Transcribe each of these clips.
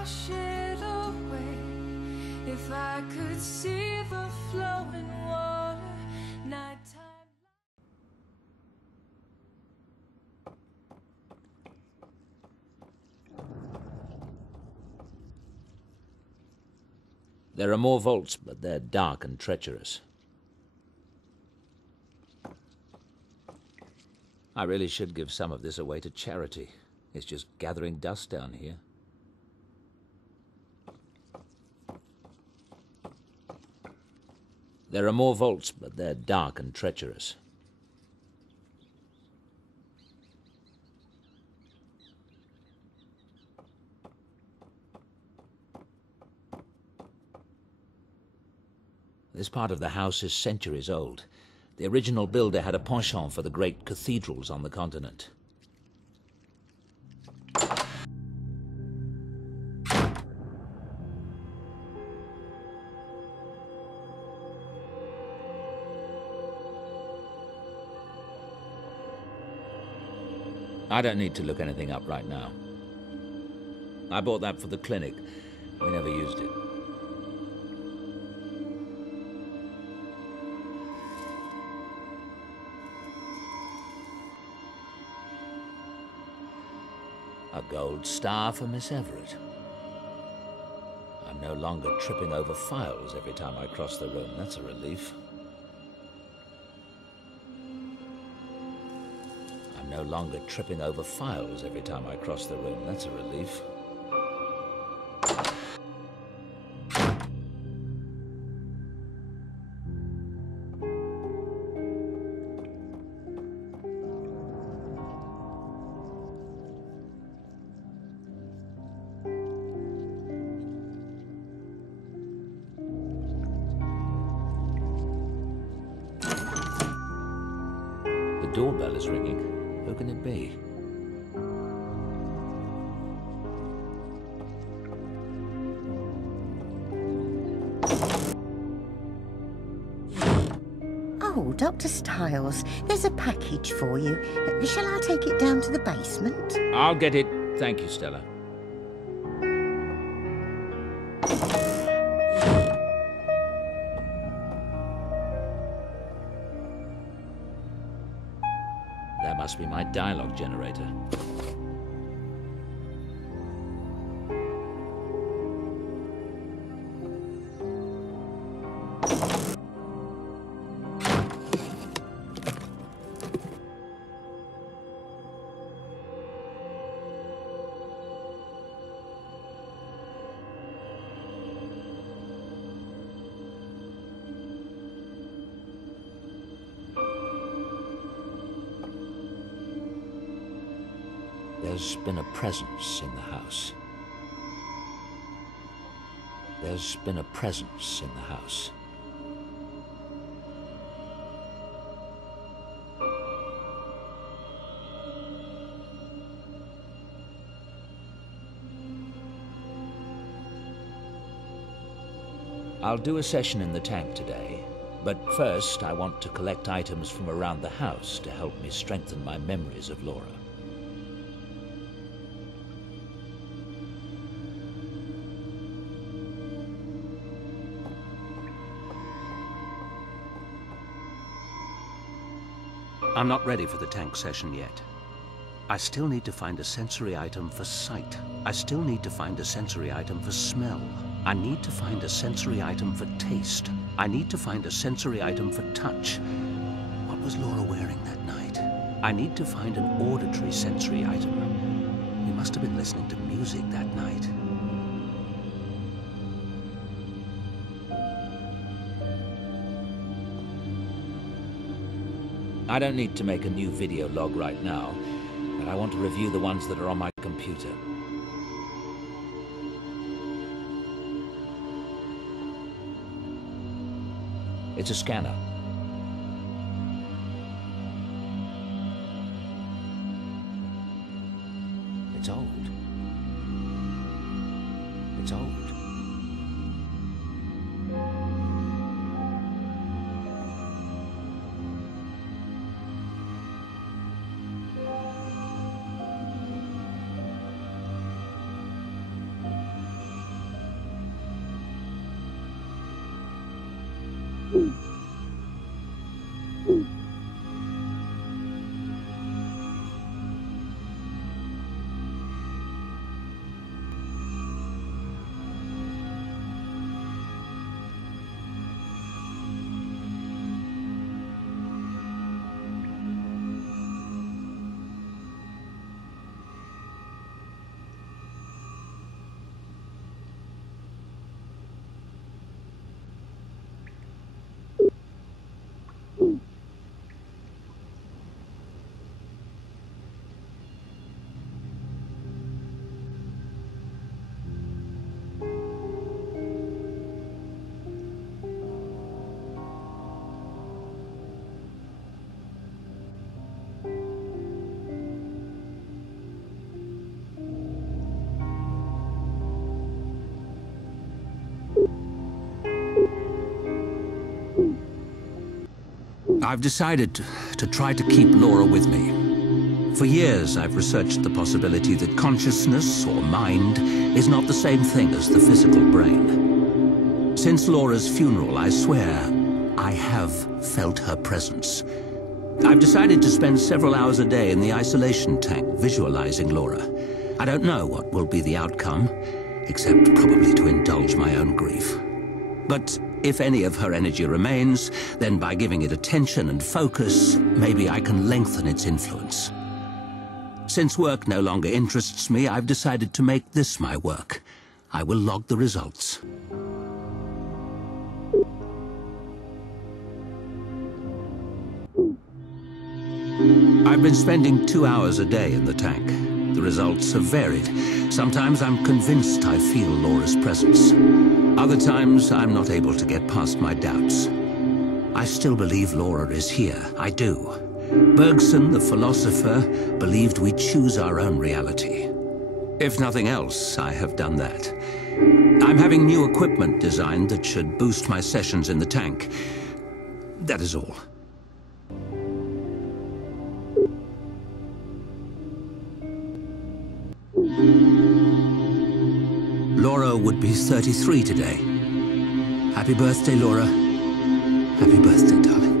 wash it away. If I could see the flowing water, nighttime. There are more vaults, but they're dark and treacherous. I really should give some of this away to charity. It's just gathering dust down here. There are more vaults, but they're dark and treacherous. This part of the house is centuries old. The original builder had a penchant for the great cathedrals on the continent. I don't need to look anything up right now. I bought that for the clinic. We never used it. A gold star for Miss Everett. I'm no longer tripping over files every time I cross the room. That's a relief. I'm no longer tripping over files every time I cross the room. That's a relief. The doorbell is ringing. Who can it be? Oh, Dr. Styles, there's a package for you. Shall I take it down to the basement? I'll get it. Thank you, Stella. That must be my dialogue generator. There's been a presence in the house. There's been a presence in the house. I'll do a session in the tank today, but first I want to collect items from around the house to help me strengthen my memories of Laura. I'm not ready for the tank session yet. I still need to find a sensory item for sight. I still need to find a sensory item for smell. I need to find a sensory item for taste. I need to find a sensory item for touch. What was Laura wearing that night? I need to find an auditory sensory item. We must have been listening to music that night. I don't need to make a new video log right now, but I want to review the ones that are on my computer. It's a scanner. It's old. It's old. I've decided to try to keep Laura with me. For years, I've researched the possibility that consciousness, or mind, is not the same thing as the physical brain. Since Laura's funeral, I swear, I have felt her presence. I've decided to spend several hours a day in the isolation tank, visualizing Laura. I don't know what will be the outcome, except probably to indulge my own grief. But if any of her energy remains, then by giving it attention and focus, maybe I can lengthen its influence. Since work no longer interests me, I've decided to make this my work. I will log the results. I've been spending 2 hours a day in the tank. The results have varied. Sometimes I'm convinced I feel Laura's presence. Other times, I'm not able to get past my doubts. I still believe Laura is here. I do. Bergson, the philosopher, believed we choose our own reality. If nothing else, I have done that. I'm having new equipment designed that should boost my sessions in the tank. That is all. Laura would be 33 today. Happy birthday, Laura. Happy birthday, darling.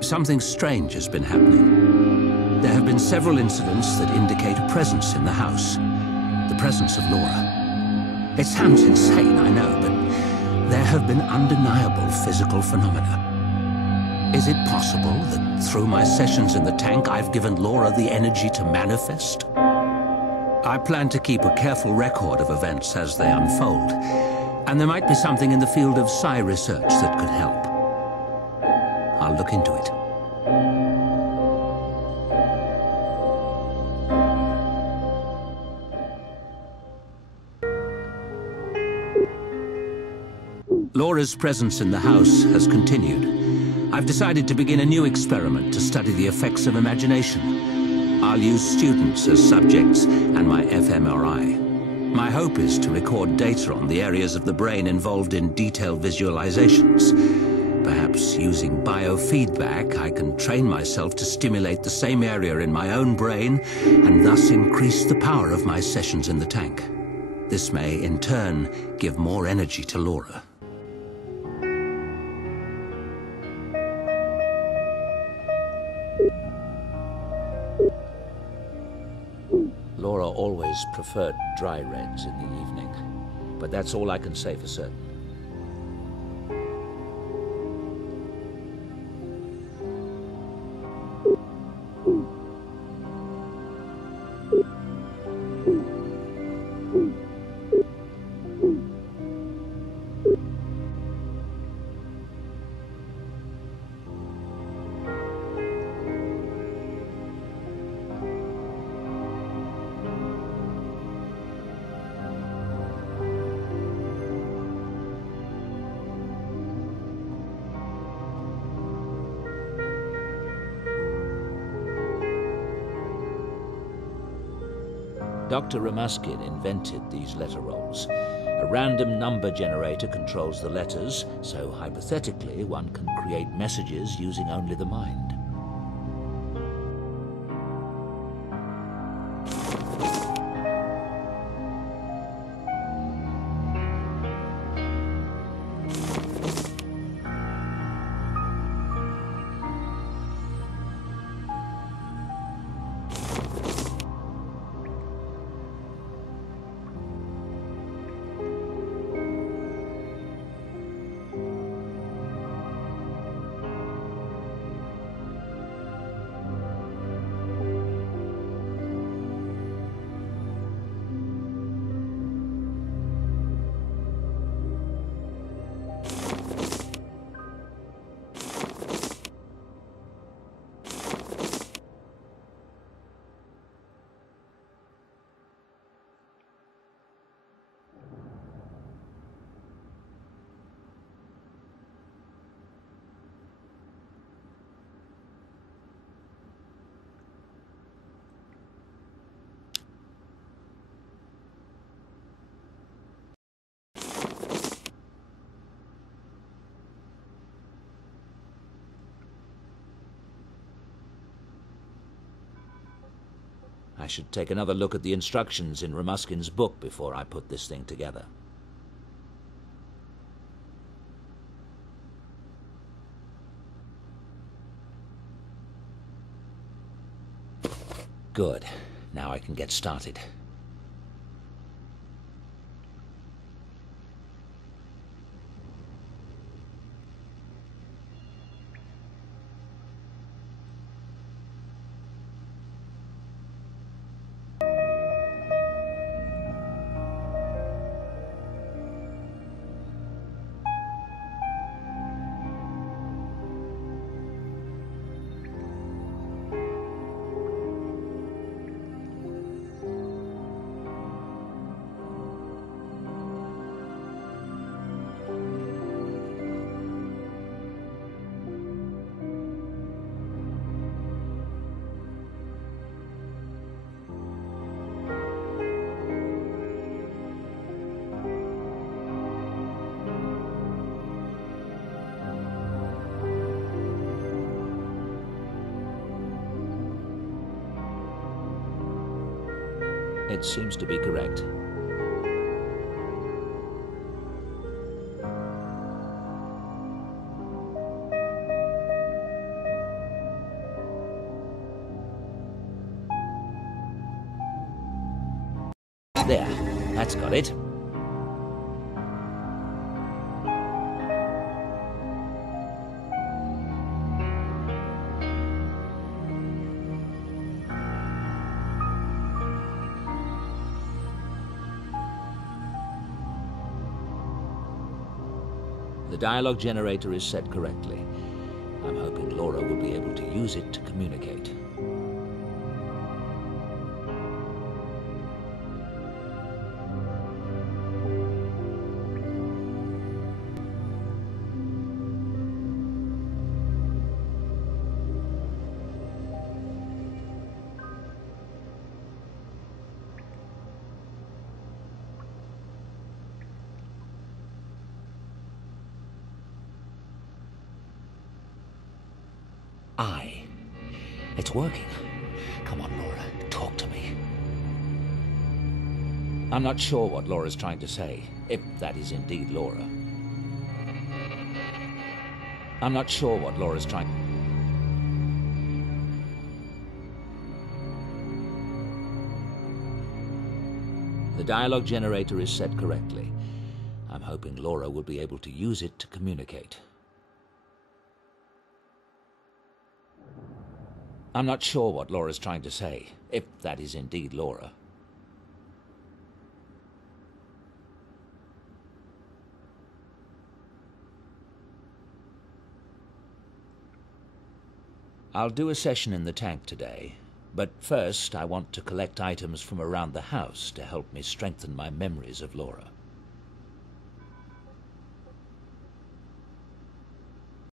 Something strange has been happening. There have been several incidents that indicate a presence in the house. The presence of Laura. It sounds insane, I know, but there have been undeniable physical phenomena. Is it possible that through my sessions in the tank, I've given Laura the energy to manifest? I plan to keep a careful record of events as they unfold, and there might be something in the field of psi research that could help. I'll look into it. Laura's presence in the house has continued. I've decided to begin a new experiment to study the effects of imagination. I'll use students as subjects and my fMRI. My hope is to record data on the areas of the brain involved in detailed visualizations. Perhaps using biofeedback, I can train myself to stimulate the same area in my own brain and thus increase the power of my sessions in the tank. This may, in turn, give more energy to Laura. Laura always preferred dry reds in the evening, but that's all I can say for certain. Dr. Ramuskin invented these letter rolls. A random number generator controls the letters, so hypothetically one can create messages using only the mind. I should take another look at the instructions in Ramuskin's book before I put this thing together. Good. Now I can get started. It seems to be correct. There, that's got it. The dialogue generator is set correctly. I'm hoping Laura will be able to use it to communicate. It's working. Come on, Laura, talk to me. I'm not sure what Laura's trying to say, if that is indeed Laura. I'm not sure what Laura's trying... The dialogue generator is set correctly. I'm hoping Laura will be able to use it to communicate. I'm not sure what Laura's trying to say, if that is indeed Laura. I'll do a session in the tank today, but first I want to collect items from around the house to help me strengthen my memories of Laura.